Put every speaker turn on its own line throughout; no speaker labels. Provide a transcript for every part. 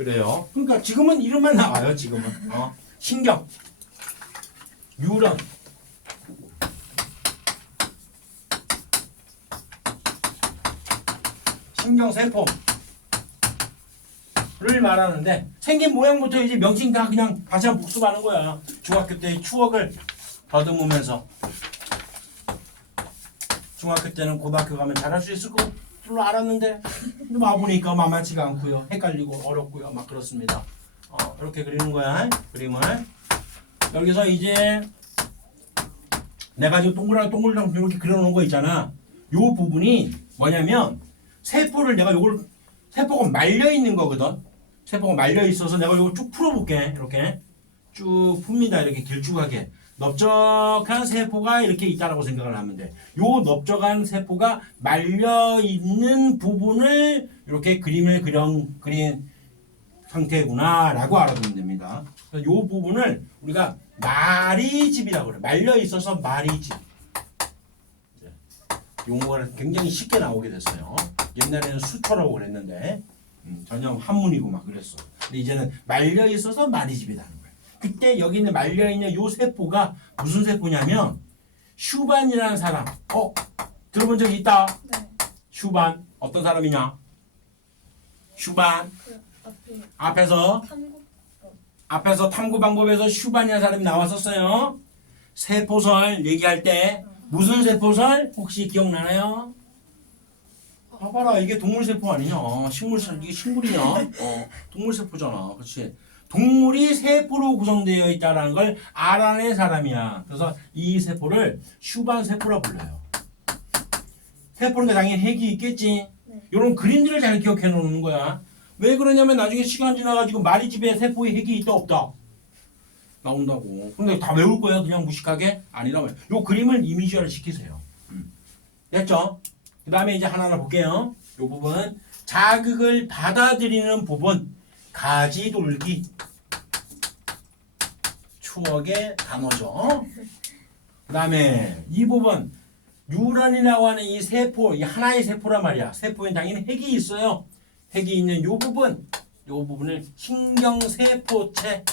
그래요. 그러니까 지금은 이름만 나와요. 지금은 어. 신경, 뉴런, 신경세포를 말하는데 생긴 모양부터 이제 명칭 다 그냥 다시 한번 복습하는 거야. 중학교 때의 추억을 더듬으면서 중학교 때는 고등학교 가면 잘할 수 있을 줄로 알았는데 와보니까 만만치가 않고요. 헷갈리고 어렵고요. 막 그렇습니다. 어, 이렇게 그리는 거야. 그림을 여기서 이제 내가 지금 동그란 동그란 이렇게 그려놓은 거 있잖아. 요 부분이 뭐냐면 세포를 내가 요걸 세포가 말려 있는 거거든. 세포가 말려 있어서 내가 요거 쭉 풀어볼게. 이렇게 쭉 풉니다. 이렇게 길쭉하게. 넓적한 세포가 이렇게 있다라고 생각을 하면 돼. 요 넓적한 세포가 말려 있는 부분을 이렇게 그림을 그려 그린 상태구나라고 알아두면 됩니다. 요 부분을 우리가 마리집이라고 그래. 말려 있어서 마리집. 용어가 굉장히 쉽게 나오게 됐어요. 옛날에는 수초라고 그랬는데 음, 전혀 한문이고 막 그랬어. 근데 이제는 말려 있어서 거예요. 그때 여기 있는 말려 있는 요 세포가 무슨 세포냐면 슈반이라는 사람. 어 들어본 적 있다.
네.
슈반 어떤 사람이냐? 슈반
그 앞에
앞에서
탐구
앞에서 탐구 방법에서 슈반이라는 사람이 나왔었어요. 세포설 얘기할 때 무슨 세포설 혹시 기억나나요? 봐봐라 이게 동물 세포 아니냐? 식물 세 이게 식물이냐? 어 동물 세포잖아, 그렇지? 동물이 세포로 구성되어 있다는 걸 알아낸 사람이야. 그래서 이 세포를 슈반 세포라 불러요. 세포는 당연히 핵이 있겠지.
네.
이런 그림들을 잘 기억해 놓는 거야. 왜 그러냐면 나중에 시간 지나가지고 마리집에 세포에 핵이 있다 없다 나온다고. 근데 다 외울 거야 그냥 무식하게 아니라 말이야. 요 그림을 이미지화를 시키세요. 음. 됐죠? 그 다음에 이제 하나하나 볼게요. 요 부분 자극을 받아들이는 부분 가지돌기 추억의 단어죠. 그 다음에 이 부분 뉴런이라고 하는 이 세포, 이 하나의 세포란 말이야. 세포엔 당연히 핵이 있어요. 핵이 있는 요 부분, 요 부분을 신경세포체.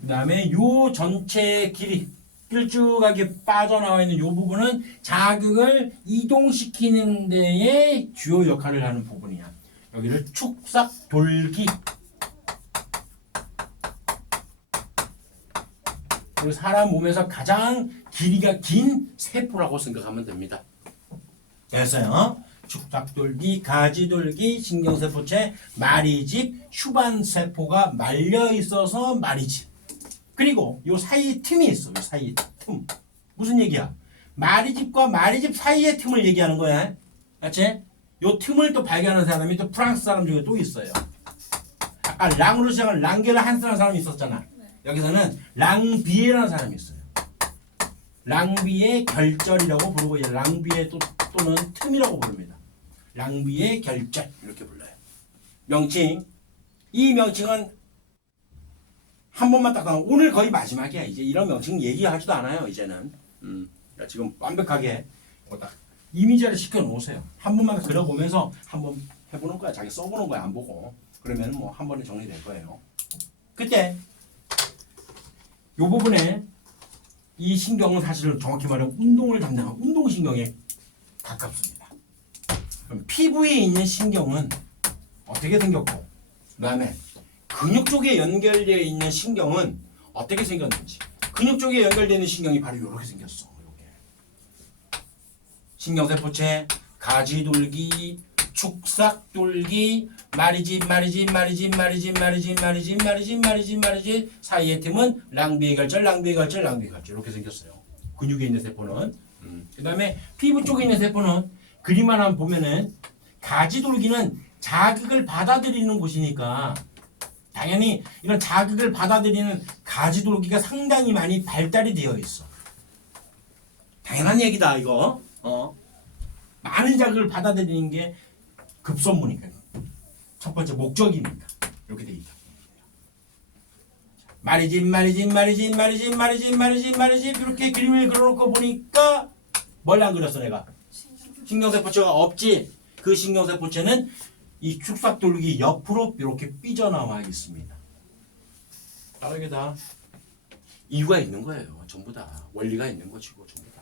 그 다음에 요 전체의 길이 길쭉하게 빠져나와 있는 요 부분은 자극을 이동시키는 데에 주요 역할을 하는 부분이야. 여기를 축삭 돌기. 그리고 사람 몸에서 가장 길이가 긴 세포라고 생각하면 됩니다. 됐어요. 축삭돌기, 가지돌기, 신경세포체, 마리집, 휴반세포가 말려 있어서 마리집. 그리고 요 사이에 틈이 있어. 요 사이에 틈. 무슨 얘기야? 마리집과 마리집 사이의 틈을 얘기하는 거야. 맞지? 요 틈을 또 발견하는 사람이 또 프랑스 사람 중에 또 있어요. 아까 랑으로 시작한 랑게를 한스라는 사람이 있었잖아. 여기서는 랑비에라는 사람이 있어요. 랑비의 결절이라고 부르고 랑비의 또, 또는 틈이라고 부릅니다. 랑비의 결절 이렇게 불러요. 명칭 이 명칭은 한 번만 딱 나오고 오늘 거의 마지막이야. 이제 이런 명칭 얘기하지도 않아요. 이제는 음, 지금 완벽하게 뭐딱 이미지를 시켜 놓으세요. 한 번만 그려보면서 한번 해보는 거야. 자기 써보는 거야. 안 보고 그러면 뭐 한 번에 정리될 거예요. 그때 요 부분에 이 신경은 사실은 정확히 말하면 운동을 담당한 운동신경에 가깝습니다. 피부에 있는 신경은 어떻게 생겼고, 그 다음에 근육 쪽에 연결되어 있는 신경은 어떻게 생겼는지. 근육 쪽에 연결되는 신경이 바로 이렇게 생겼어. 신경세포체, 가지돌기, 축삭돌기, 마리집, 마리집, 마리집, 마리집, 마리집, 마리집, 마리집, 마리집, 마리집 사이의 틈은 랑비의 결절, 랑비의 결절, 랑비의 결절 이렇게 생겼어요. 근육에 있는 세포는. 음. 그 다음에 피부 쪽에 있는 세포는 그림 하나 보면은 가지돌기는 자극을 받아들이는 곳이니까 당연히 이런 자극을 받아들이는 가지돌기가 상당히 많이 발달이 되어 있어. 당연한 얘기다 이거. 어. 많은 자극을 받아들이는 게 급선무니까. 첫 번째 목적이니까. 이렇게 돼 있다. 말이집 말이집 말이집 말이집 말이집 말이집 말이집 이렇게 그림을 그려놓고 보니까 뭘 안 그렸어 내가? 신경세포체가 없지. 그 신경세포체는 이 축삭돌기 옆으로 이렇게 삐져나와 있습니다. 다르게 다 이유가 있는 거예요. 전부 다 원리가 있는 것이고 전부 다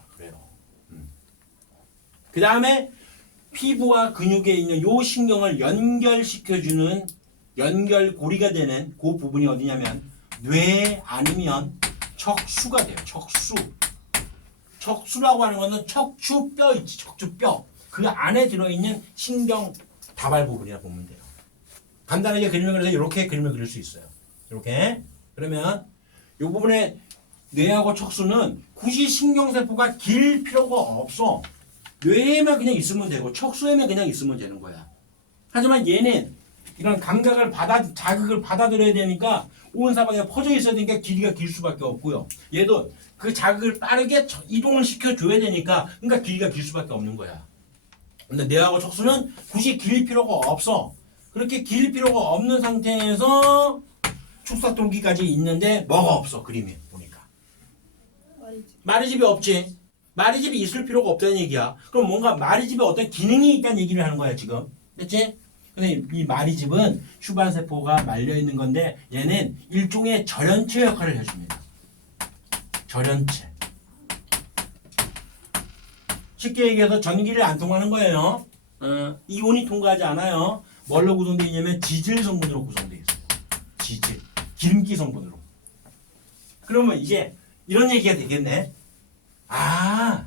그 다음에 피부와 근육에 있는 요 신경을 연결시켜주는 연결고리가 되는 그 부분이 어디냐면 뇌 아니면 척수가 돼요. 척수. 척수라고 하는 거는 척추뼈 있지. 척추뼈. 그 안에 들어있는 신경 다발 부분이라 보면 돼요. 간단하게 그림을 그려서 이렇게 그림을 그릴 수 있어요. 이렇게. 그러면 이 부분에 뇌하고 척수는 굳이 신경세포가 길 필요가 없어. 뇌에만 그냥 있으면 되고 척수에만 그냥 있으면 되는 거야. 하지만 얘는 이런 감각을 받아 자극을 받아들여야 되니까 온 사방에 퍼져 있어야 되니까 길이가 길 수밖에 없고요. 얘도 그 자극을 빠르게 저- 이동을 시켜 줘야 되니까 그러니까 길이가 길 수밖에 없는 거야. 근데 뇌하고 척수는 굳이 길 필요가 없어. 그렇게 길 필요가 없는 상태에서 축사돌기까지 있는데 뭐가 없어 그림에 보니까. 마리집이 없지. 마리집이 있을 필요가 없다는 얘기야. 그럼 뭔가 마리집에 어떤 기능이 있다는 얘기를 하는 거야 지금. 그렇지? 근데 이 마리집은 휴반세포가 말려 있는 건데 얘는 일종의 절연체 역할을 해줍니다. 절연체. 쉽게 얘기해서 전기를 안 통하는 거예요. 어, 이온이 통과하지 않아요. 뭘로 구성되어 있냐면 지질 성분으로 구성되어 있어요. 지질. 기름기 성분으로. 그러면 이제 이런 얘기가 되겠네. 아,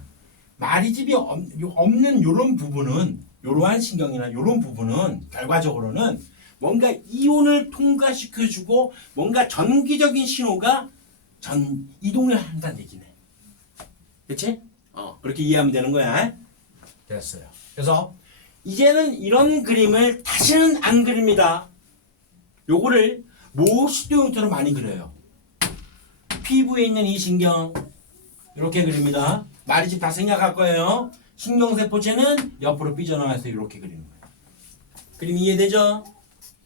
없, 요- 없는 요런 부분은 요러한 신경이나 요런 부분은 결과적으로는 뭔가 이온을 통과시켜주고 뭔가 전기적인 신호가 전 이동을 한다는 얘기네. 그치? 어, 그렇게 이해하면 되는 거야. 됐어요. 그래서 이제는 이런 그림을 다시는 안 그립니다. 요거를 모시도 형태로 많이 그려요. 피부에 있는 이 신경 이렇게 그립니다. 마리집 다 생략할 거예요. 신경세포체는 옆으로 삐져나와서 이렇게 그리는 거예요. 그림 이해되죠?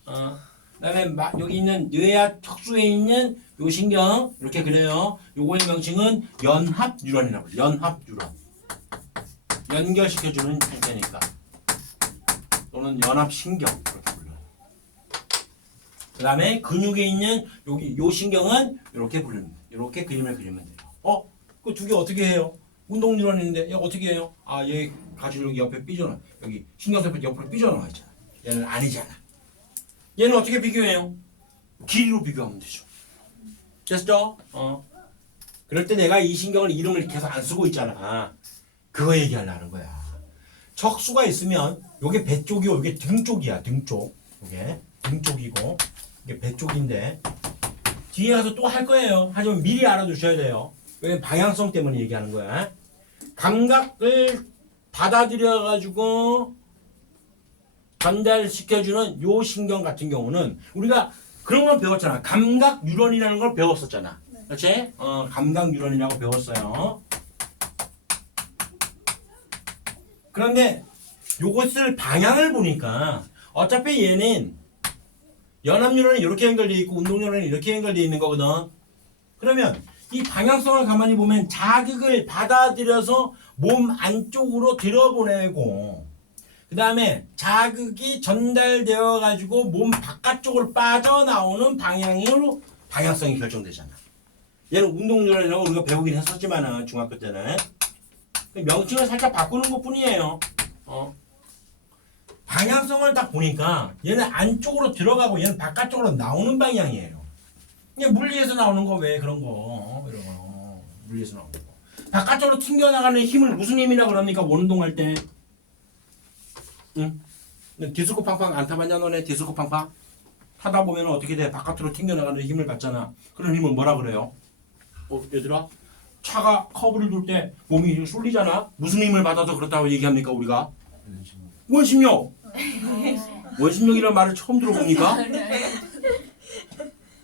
어. 그다음에 마- 여기 있는 뇌와 척수에 있는 요 신경 이렇게 그려요. 요거의 명칭은 연합 뉴런이라고 해요. 연합 뉴런. 연결시켜주는 형태니까 또는 연합 신경 이렇게 불러요. 그다음에 근육에 있는 여기 요 신경은 이렇게 부릅니다. 이렇게 그림을 그리면 돼요. 어? 그 두 개 어떻게 해요? 운동 뉴런인데 얘 어떻게 해요? 아, 얘 가지고 여기 옆에 삐져나. 여기 신경세포 옆으로 삐져나와 있잖아. 얘는 아니잖아. 얘는 어떻게 비교해요? 길이로 비교하면 되죠. 됐죠? 어. 그럴 때 내가 이 신경을 이름을 계속 안 쓰고 있잖아. 그거 얘기하려는 거야. 척수가 있으면 요게 배 쪽이고 요게 등 쪽이야. 등 쪽. 요게 등 쪽이고 이게 배 쪽인데 뒤에 가서 또 할 거예요. 하지만 미리 알아두셔야 돼요. 왜냐면 방향성 때문에 얘기하는 거야. 감각을 받아들여 가지고 전달시켜주는 요 신경 같은 경우는 우리가 그런 걸 배웠잖아. 감각 뉴런이라는 걸 배웠었잖아. 그렇지? 어, 감각 뉴런이라고 배웠어요. 그런데 요것을 방향을 보니까 어차피 얘는 연합 뉴런이 이렇게 연결되어 있고 운동 뉴런이 이렇게 연결되어 있는 거거든. 그러면 이 방향성을 가만히 보면 자극을 받아들여서 몸 안쪽으로 들어보내고 그 다음에 자극이 전달되어 가지고 몸 바깥쪽으로 빠져나오는 방향으로 방향성이 결정되잖아. 얘는 운동률이라고 우리가 배우긴 했었지만은 중학교 때는 명칭을 살짝 바꾸는 것 뿐이에요. 어. 방향성을 딱 보니까 얘는 안쪽으로 들어가고 얘는 바깥쪽으로 나오는 방향이에요. 그냥 물리에서 나오는 거 왜 그런 거 어, 이런 거 물리에서 나오는 거. 바깥쪽으로 튕겨나가는 힘을 무슨 힘이라 그럽니까 원운동할 때? 응? 너 디스코 팡팡 안 타봤냐 너네 디스코 팡팡? 타다 보면 어떻게 돼? 바깥으로 튕겨나가는 힘을 받잖아. 그런 힘을 뭐라 그래요? 어, 얘들아? 차가 커브를 돌때 몸이 쏠리잖아. 무슨 힘을 받아서 그렇다고 얘기합니까 우리가? 원심력. 원심력이라는 말을 처음 들어봅니까?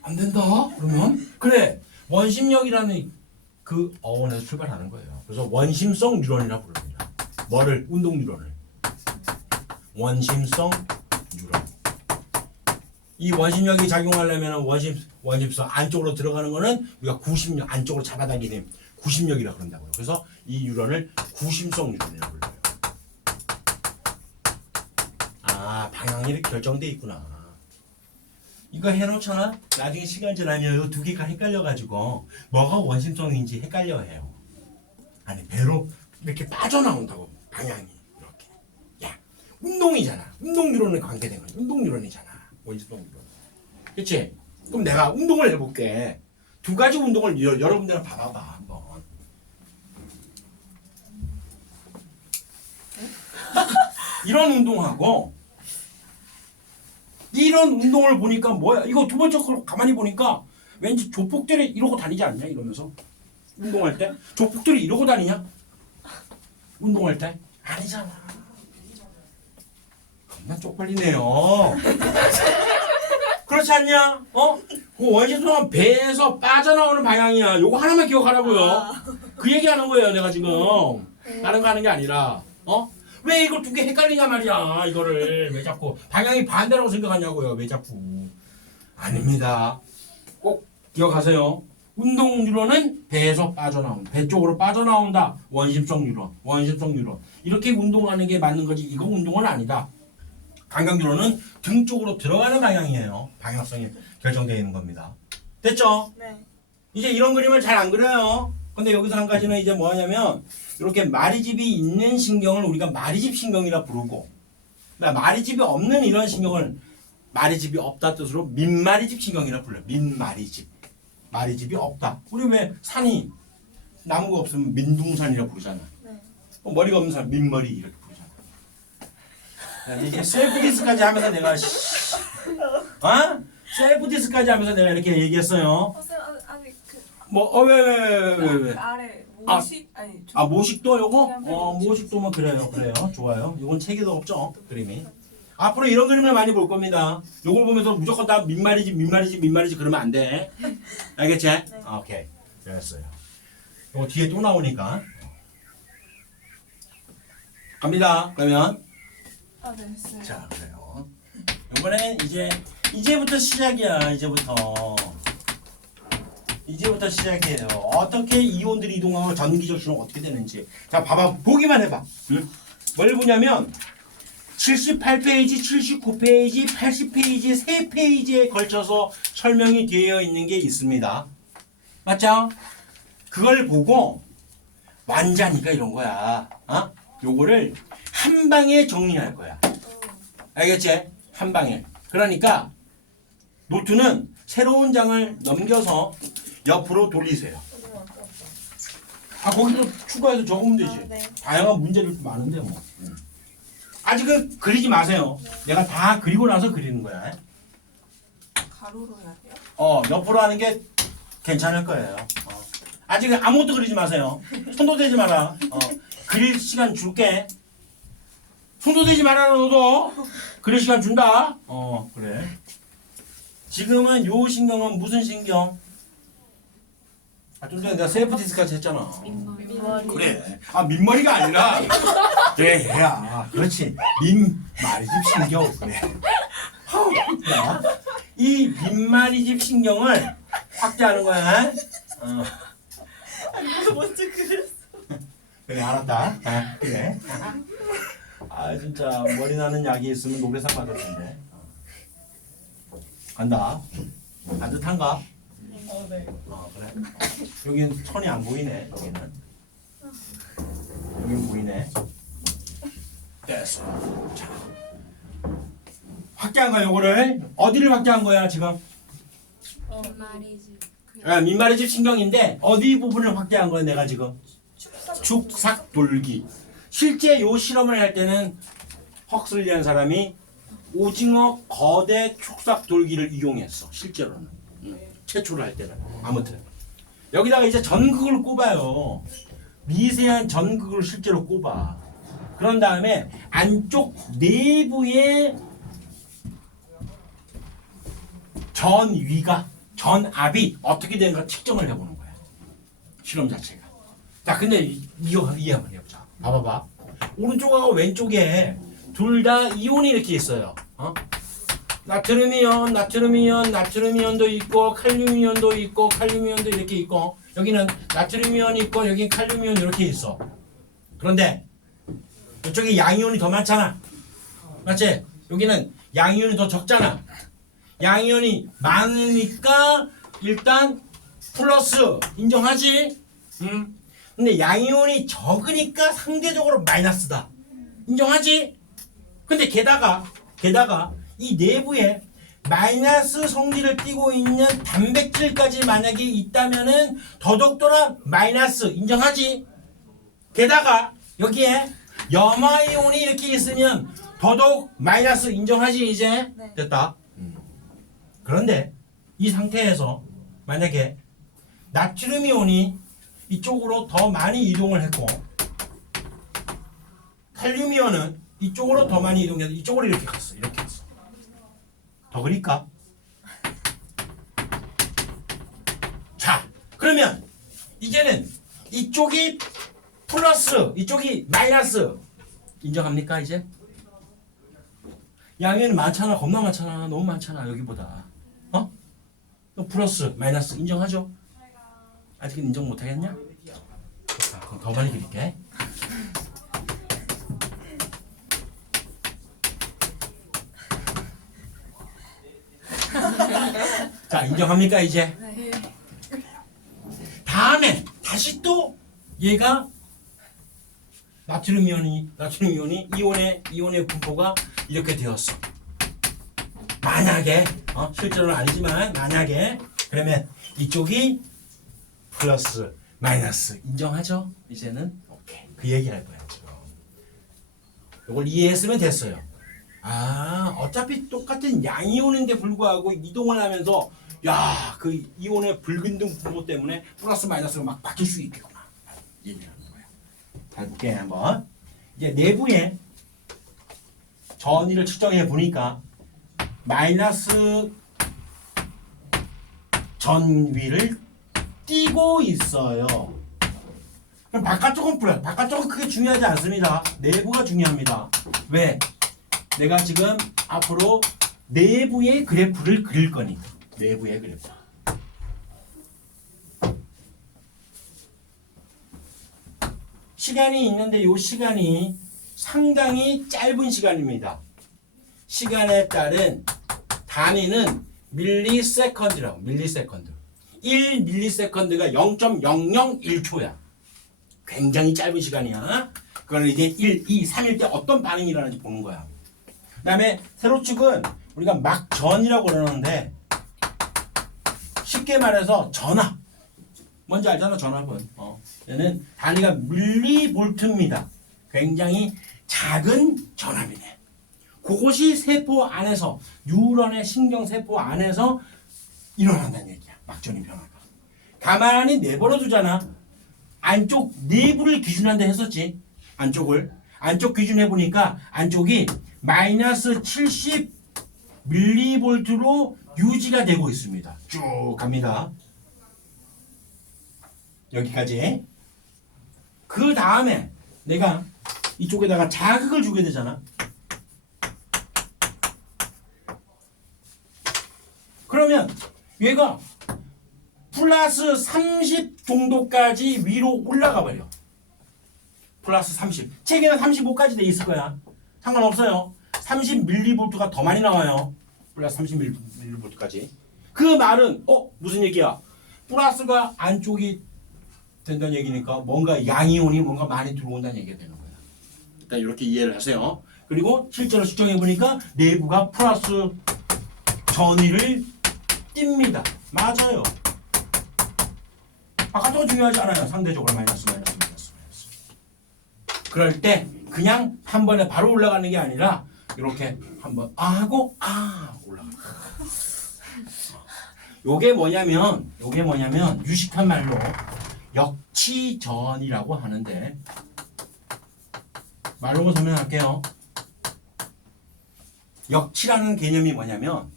안 된다. 그러면 그래 원심력이라는 그 어원에서 출발하는 거예요. 그래서 원심성 뉴런이라고 부릅니다. 뭐를 운동 뉴런을 원심성 뉴런. 이 원심력이 작용하려면 원심 원심성 안쪽으로 들어가는 거는 우리가 구심력 안쪽으로 잡아당기는 구심력이라고 그런다고요. 그래서 이 뉴런을 구심성 뉴런이라고 불러요. 아 방향이 결정돼 있구나. 이거 해놓잖아. 나중에 시간 지나면 이 두 개가 헷갈려가지고 뭐가 원심성인지 헷갈려해요. 아니 배로 이렇게 빠져나온다고 방향이 이렇게. 야 운동이잖아. 운동 유론에 관계된 거지. 운동 유론이잖아. 원심성 유론. 그렇지? 그럼 내가 운동을 해볼게. 두 가지 운동을 여, 러분들은 봐봐봐 한번. 네? 이런 운동하고 이런 운동을 보니까 뭐야? 이거 두 번째 걸 가만히 보니까 왠지 조폭들이 이러고 다니지 않냐 이러면서 운동할 때 조폭들이 이러고 다니냐? 운동할 때 아니잖아. 겁나 쪽팔리네요. 그렇지 않냐? 어? 그 원심성은 배에서 빠져나오는 방향이야. 요거 하나만 기억하라고요. 그 얘기하는 거예요, 내가 지금. 다른 거 하는 게 아니라. 어? 왜 이걸 두 개 헷갈리냐 말이야. 이거를 왜 자꾸 방향이 반대라고 생각하냐고요. 왜 자꾸. 아닙니다. 꼭 기억하세요. 운동 유로는 배에서 빠져나온다. 배 쪽으로 빠져나온다. 원심성 유로. 원심성 유로. 이렇게 운동하는 게 맞는 거지. 이거 운동은 아니다. 강경 유로는 등 쪽으로 들어가는 방향이에요. 방향성이 결정되어 있는 겁니다. 됐죠?
네.
이제 이런 그림을 잘 안 그려요. 근데 여기서 한 가지는 이제 뭐 하냐면 이렇게 마리집이 있는 신경을 우리가 마리집 신경이라 부르고 그러니까 마리집이 없는 이런 신경을 마리집이 없다 뜻으로 민마리집 신경이라 불러요. 민마리집. 마리집이 없다. 우리 왜 산이 나무가 없으면 민둥산이라 부르잖아.
네.
어, 머리가 없는 사람 민머리 이렇게 부르잖아. 야, 이제 셀프 디스까지 하면서 내가 씨, 어? 셀프 디스까지 하면서 내가 이렇게 얘기했어요.
어, 쌤 아, 아직 그,
뭐어왜 왜왜왜 왜?
그 아래
아.
모식 아니
아 모식도 요거? 어 모식도면 그래요 그래요. 좋아요. 이건 책에도 없죠 그림이. 앞으로 이런 그림을 많이 볼 겁니다. 요걸 보면서 무조건 다 민말이지 민말이지 민말이지 그러면 안돼. 알겠지? 아, 오케이. 됐어요. 요거 뒤에 또 나오니까. 갑니다 그러면.
아, 네, 했어요.
자 그래요. 이번엔 이제 이제부터 시작이야 이제부터 이제부터 시작이에요 어떻게 이온들이 이동하고 전기적 신호가 어떻게 되는지 자 봐봐 보기만 해봐 응? 뭘 보냐면 78페이지 79페이지 80페이지 세 페이지에 걸쳐서 설명이 되어 있는 게 있습니다 맞죠? 그걸 보고 완자니까 이런 거야 어? 요거를 한 방에 정리할 거야 알겠지? 한 방에. 그러니까 노트는 새로운 장을 넘겨서 옆으로 돌리세요.
아
거기도 추가해서 적으면 되지.
아, 네.
다양한 문제들 많은데 뭐. 음. 아직은 그리지 마세요. 내가 다 그리고 나서 그리는 거야.
가로로 해야 돼요?
어 옆으로 하는 게 괜찮을 거예요. 어. 아직은 아무것도 그리지 마세요. 손도 대지 마라. 어. 그릴 시간 줄게. 손도 대지 마라 너도. 그릴 시간 준다. 어 그래. 지금은 요 신경은 무슨 신경? 아, 좀 전에 내가 셀프 디스까지 했잖아. 그래. 아 민머리가 아니라 그래 얘야. 그렇지. 민마리집 신경 그래. 자, 이 민마리집 신경을 확대하는 거야. 어.
먼저 그랬어.
그래 알았다. 아, 그래. 아 진짜 머리 나는 약이 있으면 노벨상 받을 텐데. 간다. 따뜻한가?
어, 네.
어 그래. 여기는 천이 안 보이네. 여기는. 여긴 보이네. 됐어. 자. 확대한 거야 요거를 어디를 확대한 거야 지금?
말이지.
아, 민말의 신경인데 어디 부분을 확대한 거야 내가 지금? 축삭 돌기. 실제 요 실험을 할 때는 헉슬리한 사람이 오징어 거대 축삭 돌기를 이용했어. 실제로는 음, 최초로 할 때는 아무튼 여기다가 이제 전극을 꼽아요. 미세한 전극을 실제로 꼽아. 그런 다음에 안쪽 내부에 전위가 전압이 어떻게 되는가 측정을 해보는 거야. 실험 자체가. 자, 근데 이- 이거 이해 한번 해보자. 봐봐봐. 오른쪽하고 왼쪽에 둘 다 이온이 이렇게 있어요. 어? 나트륨이온, 나트륨이온, 나트륨이온도 있고 칼륨이온도 있고 칼륨이온도 이렇게 있고 여기는 나트륨이온이 있고 여기 칼륨이온 이렇게 있어. 그런데 이쪽에 양이온이 더 많잖아. 맞지? 여기는 양이온이 더 적잖아. 양이온이 많으니까 일단 플러스 인정하지? 음. 근데 양이온이 적으니까 상대적으로 마이너스다. 인정하지? 근데 게다가 게다가 이 내부에 마이너스 성질을 띠고 있는 단백질까지 만약에 있다면은 더더욱더나 마이너스 인정하지? 게다가 여기에 염화이온이 이렇게 있으면 더더욱 마이너스 인정하지 이제
네.
됐다. 그런데 이 상태에서 만약에 나트륨 이온이 이쪽으로 더 많이 이동을 했고 칼륨 이온은 이쪽으로 더 많이 이동해서 이쪽으로 이렇게 갔어. 이렇게. 더 그릴까? 자, 그러면 이제는 이쪽이 플러스, 이쪽이 마이너스 인정합니까 이제? 양에는 많잖아, 겁나 많잖아, 너무 많잖아 여기보다. 어? 또 플러스, 마이너스 인정하죠? 아직 인정 못하겠냐? 자, 그럼 더 많이 드릴게. 자, 인정합니까 이제?
네.
다음에 다시 또 얘가 나트륨 이온이 나트륨 이온이 이온의 이온의 분포가 이렇게 되었어. 만약에 어, 실제로는 아니지만 만약에 그러면 이쪽이 플러스 마이너스 인정하죠? 이제는 오케이 그 얘기할 거야 지금. 이걸 이해했으면 됐어요. 아 어차피 똑같은 양이온인데 불구하고 이동을 하면서 야 그 이온의 불균등 분포 때문에 플러스 마이너스가 막 바뀔 수 있겠구나 얘기하는 거야. 잘 볼게 한번. 이제 내부에 전위를 측정해 보니까 마이너스 전위를 띄고 있어요. 그럼 바깥쪽은 플러스, 바깥쪽은 크게 중요하지 않습니다. 내부가 중요합니다. 왜? 내가 지금 앞으로 내부의 그래프를 그릴 거니까. 내부의 그래프. 시간이 있는데 이 시간이 상당히 짧은 시간입니다. 시간에 따른 단위는 밀리세컨드라고 밀리세컨드. 1 밀리세컨드가 0.001초야. 굉장히 짧은 시간이야. 그거는 이제 1, 2, 3일 때 어떤 반응이 일어나는지 보는 거야. 그 다음에 세로축은 우리가 막전이라고 그러는데 쉽게 말해서 전압. 뭔지 알잖아 전압은. 어. 얘는 단위가 밀리볼트입니다. 굉장히 작은 전압이네. 그것이 세포 안에서 뉴런의 신경 세포 안에서 일어난다는 얘기야. 막전이 변화가. 가만히 내버려 두잖아. 안쪽 내부를 기준한다 했었지. 안쪽을 안쪽 기준해 보니까 안쪽이 마이너스 70 밀리볼트로 유지가 되고 있습니다. 쭉 갑니다. 여기까지. 그 다음에 내가 이쪽에다가 자극을 주게 되잖아. 그러면 얘가 플러스 30 정도까지 위로 올라가 버려. 플러스 30. 책에는 35까지 돼 있을 거야. 상관없어요. 30 밀리볼트가 더 많이 나와요. 플러스 30 밀리볼트까지. 그 말은 어 무슨 얘기야? 플러스가 안쪽이 된다는 얘기니까 뭔가 양이온이 뭔가 많이 들어온다는 얘기가 되는 거야. 일단 이렇게 이해를 하세요. 그리고 실제로 측정해 보니까 내부가 플러스 전위를 띱니다. 맞아요. 바깥쪽은 중요하지 않아요. 상대적으로 마이너스 마이너스 마이너스 마이너스. 그럴 때 그냥 한 번에 바로 올라가는 게 아니라 이렇게 한번 아 하고 아 올라가. 요게 뭐냐면 요게 뭐냐면 유식한 말로 역치전이라고 하는데 말로 설명할게요. 역치라는 개념이 뭐냐면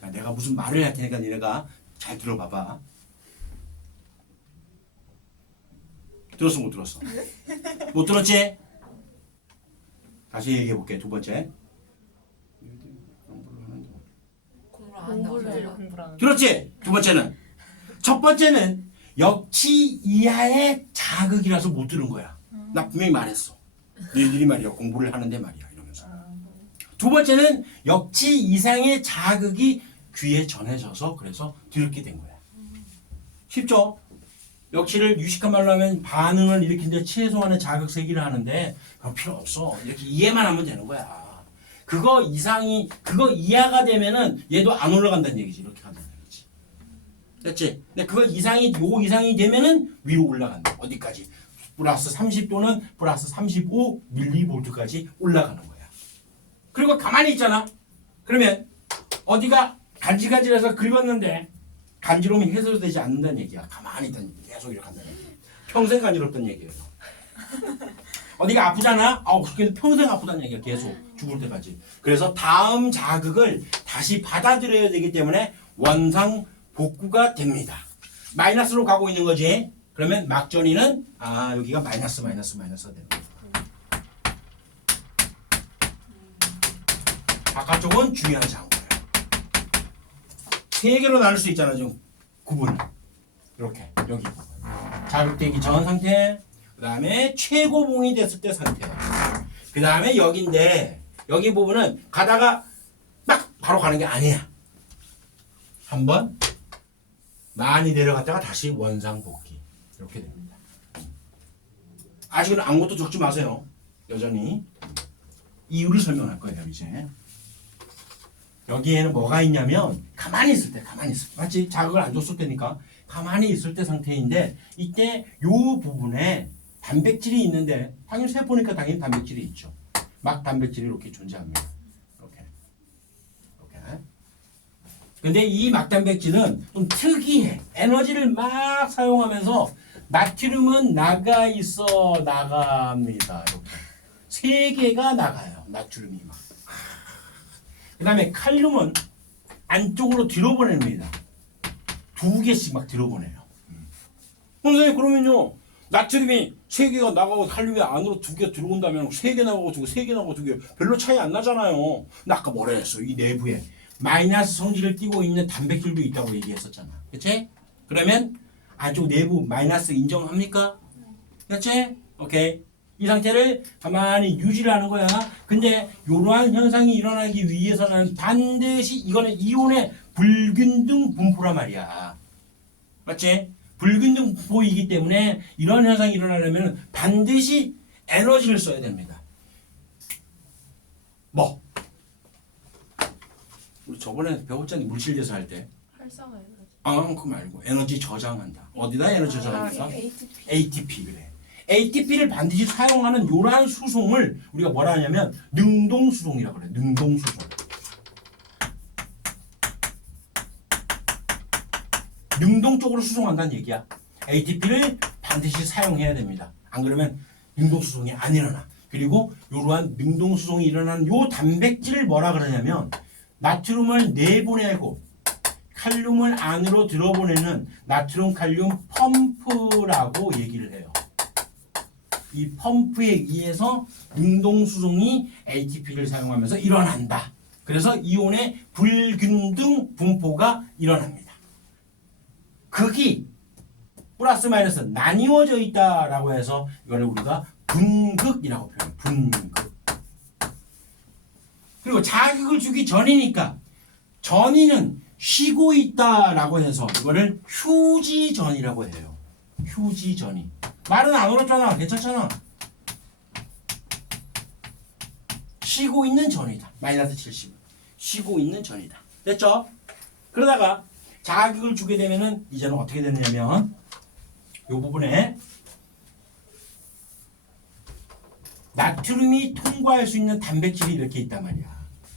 자, 내가 무슨 말을 할 테니까 니네가 잘 들어봐봐. 들었어 못 들었어? 못 들었지? 다시 얘기해 볼게 두 번째.
하는.
들었지? 두 번째는 첫 번째는 역치 이하의 자극이라서 못 들은 거야. 나 분명히 말했어. 너희들이 말이야 공부를 하는데 말이야 이러면서. 두 번째는 역치 이상의 자극이 귀에 전해져서 그래서 들었게 된 거야. 쉽죠? 역치를 유식한 말로 하면 반응을 일으키는데 최소한의 자극 세기를 하는데 그건 필요 없어. 이렇게 이해만 하면 되는 거야. 그거 이상이 그거 이하가 되면은 얘도 안 올라간다는 얘기지. 이렇게 간다는 얘기지. 됐지? 근데 그거 이상이 요 이상이 되면은 위로 올라간다. 어디까지? 플러스 30 또는 플러스 35 밀리볼트까지 올라가는 거야. 그리고 가만히 있잖아. 그러면 어디가 간질간질해서 긁었는데 간지러움이 해소되지 않는다는 얘기야. 가만히 얘기. 계속 이렇게 한다는 얘기. 평생 간지럽다는 얘기예요. 어디가 아프잖아? 아우 그게 평생 아프다는 얘기야. 계속 죽을 때까지. 그래서 다음 자극을 다시 받아들여야 되기 때문에 원상 복구가 됩니다. 마이너스로 가고 있는 거지. 그러면 막전이는 아 여기가 마이너스 마이너스 마이너스가 되는 거야. 바깥쪽은 중요하지 않고요. 세 개로 나눌 수 있잖아 지금 구분. 이렇게 여기 자극되기 전 상태, 그 다음에 최고봉이 됐을 때 상태, 그 다음에 여기인데 여기 부분은 가다가 딱 바로 가는 게 아니야. 한번 많이 내려갔다가 다시 원상 복귀 이렇게 됩니다. 아직은 아무것도 적지 마세요. 여전히 이유를 설명할 거예요 이제. 여기에는 뭐가 있냐면 가만히 있을 때 가만히 있을 때 마치 자극을 안 줬을 때니까 가만히 있을 때 상태인데 이때 요 부분에 단백질이 있는데 당연히 세포니까 당연히 단백질이 있죠. 막 단백질이 이렇게 존재합니다. 이렇게 이렇게. 근데 이 막단백질은 좀 특이해. 에너지를 막 사용하면서 나트륨은 나가 있어 나갑니다. 이렇게 세 개가 나가요. 나트륨이 막. 그 다음에 칼륨은 안쪽으로 뒤로 보냅니다. 두 개씩 막 들어보내요. 선생님 그러면요 나트륨이 세 개가 나가고 칼륨이 안으로 두 개 들어온다면 세 개 나가고 두 개, 세 개 나가고 두 개 별로 차이 안 나잖아요. 근데 아까 뭐라 했어? 이 내부에 마이너스 성질을 띠고 있는 단백질도 있다고 얘기했었잖아. 그치? 그러면 안쪽 내부 마이너스 인정합니까? 그치? 오케이. 이 상태를 가만히 유지를 하는 거야. 근데 이러한 현상이 일어나기 위해서는 반드시 이거는 이온의 불균등 분포란 말이야. 맞지? 불균등 분포이기 때문에 이런 현상이 일어나려면 반드시 에너지를 써야 됩니다. 뭐? 우리 저번에 배웠잖니 물질대사 할 때.
활성화 에너지.
아, 그거 말고 에너지 저장한다. 어디다 에너지 저장합니까?
ATP.
ATP 그래. ATP를 반드시 사용하는 요러한 수송을 우리가 뭐라 하냐면 능동 수송이라고 그래. 능동 수송. 능동적으로 수송한다는 얘기야. ATP를 반드시 사용해야 됩니다. 안 그러면 능동 수송이 안 일어나. 그리고 이러한 능동 수송이 일어나는 요 단백질을 뭐라 그러냐면 나트륨을 내보내고 칼륨을 안으로 들어보내는 나트륨 칼륨 펌프라고 얘기를 해요. 이 펌프에 의해서 능동 수송이 ATP를 사용하면서 일어난다. 그래서 이온의 불균등 분포가 일어납니다. 극이 플러스 마이너스 나뉘어져 있다라고 해서 이거를 우리가 분극이라고 표현해요. 분극. 그리고 자극을 주기 전이니까 전이는 쉬고 있다라고 해서 이거를 휴지전이라고 해요. 휴지전이. 말은 안 얼었잖아. 괜찮잖아. 쉬고 있는 전이다. 마이너스 70. 쉬고 있는 전이다. 됐죠? 그러다가 자극을 주게 되면은 이제는 어떻게 되느냐면 이 부분에 나트륨이 통과할 수 있는 단백질이 이렇게 있단 말이야.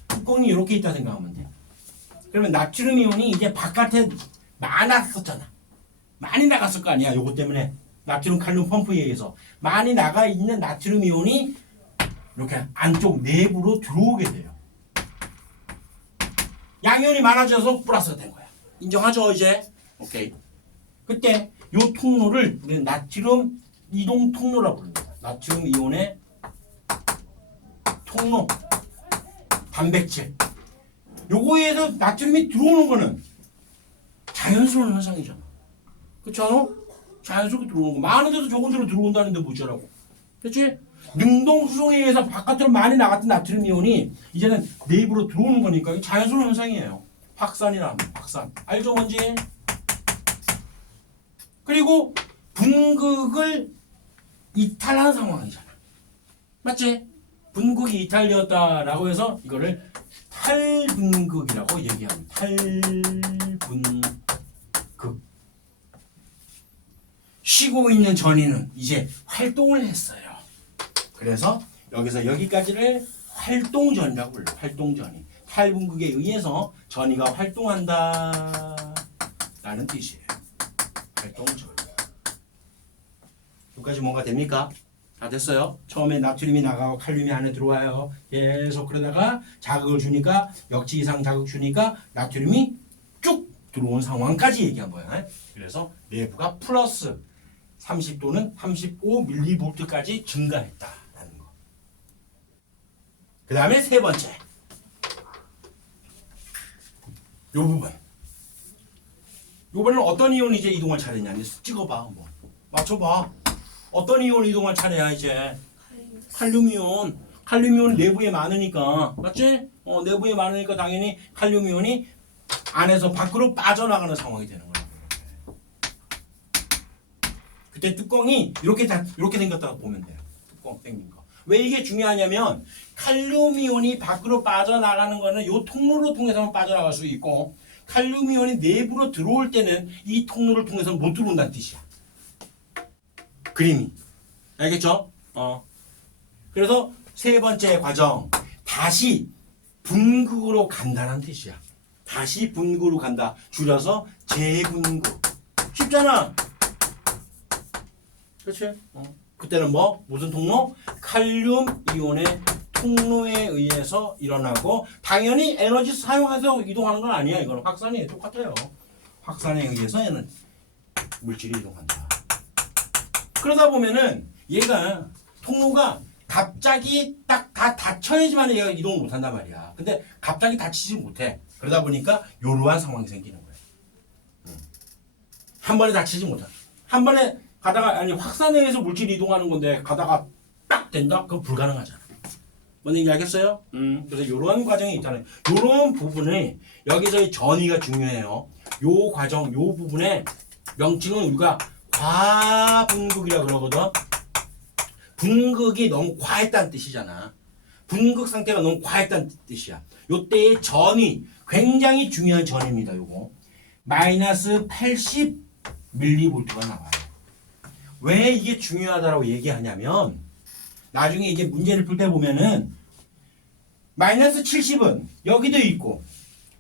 뚜껑이 이렇게 있다 생각하면 돼. 그러면 나트륨 이온이 이제 바깥에 많았었잖아. 많이 나갔을 거 아니야. 요거 때문에 나트륨 칼륨 펌프에 의해서 많이 나가 있는 나트륨 이온이 이렇게 안쪽 내부로 들어오게 돼요. 양이온이 많아져서 플러스가 된 거야. 인정하죠 이제? 오케이. 그때 요 통로를 우리는 나트륨 이동 통로라고 부릅니다. 나트륨 이온의 통로 단백질. 요거에 의해서 나트륨이 들어오는 거는 자연스러운 현상이잖아. 않아? 자연스럽게 들어오는 거. 많은데도 저건 대로 들어온다는데 뭐지라고. 그렇지? 능동 수송에 의해서 바깥으로 많이 나갔던 나트륨 이온이 이제는 내부로 들어오는 거니까 자연스러운 현상이에요. 확산이라 확산. 알죠 뭔지? 그리고 분극을 이탈한 상황이잖아. 맞지? 분극이 이탈되었다라고 해서 이거를 탈분극이라고 얘기합니다. 탈분극. 쉬고 있는 전이는 이제 활동을 했어요. 그래서 여기서 여기까지를 활동전이라고 불러요. 활동전이. 탈분극에 의해서 전이가 활동한다. 라는 뜻이에요. 활동 전. 여기까지 뭔가 됩니까? 다 됐어요. 처음에 나트륨이 나가고 칼륨이 안에 들어와요. 계속 그러다가 자극을 주니까 역지 이상 자극 주니까 나트륨이 쭉 들어온 상황까지 얘기한 거야. 그래서 내부가 플러스 30도는 35mV까지 증가했다라는 거. 그 다음에 세 번째. 요 부분. 요번에는 어떤 이온이 이제 이동할 차례냐? 이제 찍어봐 한번. 맞춰봐. 어떤 이온 이동할 차례야 이제? 칼륨 이온. 칼륨 이온 내부에 많으니까 맞지? 어 내부에 많으니까 당연히 칼륨 이온이 안에서 밖으로 빠져나가는 상황이 되는 거야. 그때 뚜껑이 이렇게 다 이렇게 생겼다고 보면 돼요. 뚜껑 생긴 거. 왜 이게 중요하냐면 칼륨 이온이 밖으로 빠져나가는 거는 요 통로를 통해서만 빠져나갈 수 있고 칼륨 이온이 내부로 들어올 때는 이 통로를 통해서 못 들어온다는 뜻이야. 그림이. 알겠죠? 어. 그래서 세 번째 과정. 다시 분극으로 간다는 뜻이야. 다시 분극으로 간다. 줄여서 재분극. 쉽잖아. 그렇지? 어. 그때는 뭐 무슨 통로? 칼륨 이온의 통로에 의해서 일어나고 당연히 에너지 사용해서 이동하는 건 아니야. 이거는 확산이 똑같아요. 확산에 의해서 얘는 물질이 이동한다. 그러다 보면은 얘가 통로가 갑자기 딱 다 닫혀야지만 얘가 이동을 못 한단 말이야. 근데 갑자기 닫히지 못해. 그러다 보니까 요러한 상황이 생기는 거야. 음. 한 번에 닫히지 못해. 한 번에 가다가 아니 확산에 의해서 물질이 이동하는 건데 가다가 딱 된다? 그건 불가능하잖아. 뭔 얘기 알겠어요? 음, 그래서 이러한 과정이 있잖아요. 이런 부분이 여기서의 전이가 중요해요. 요 과정, 요 부분에 명칭은 우리가 과분극이라고 그러거든. 분극이 너무 과했다는 뜻이잖아. 분극 상태가 너무 과했다는 뜻이야. 요때의 전이 굉장히 중요한 전입니다. 요거 마이너스 80 밀리볼트가 나와요. 왜 이게 중요하다라고 얘기하냐면 나중에 이제 문제를 풀 때 보면은 마이너스 70은 여기도 있고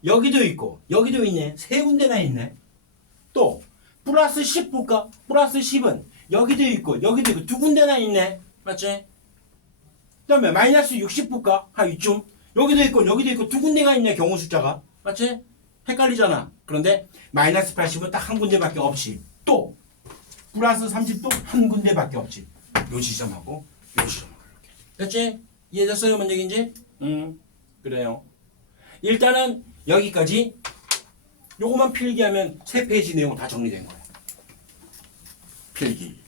여기도 있고 여기도 있네. 세 군데나 있네. 또 플러스 10 볼까? 플러스 10은 여기도 있고 여기도 있고 두 군데나 있네. 맞지? 그 다음에 마이너스 60 볼까? 한 이쯤. 여기도 있고 여기도 있고 두 군데가 있네 경우 숫자가. 맞지? 헷갈리잖아. 그런데 마이너스 80은 딱 한 군데밖에 없이. 또 플러스 30도 한 군데밖에 없지. 요 지점하고 요 지점하고 이렇게. 됐지? 이해됐어요? 뭔 얘기인지? 음, 그래요. 일단은 여기까지 요거만 필기하면 세 페이지 내용 다 정리된 거예요. 필기.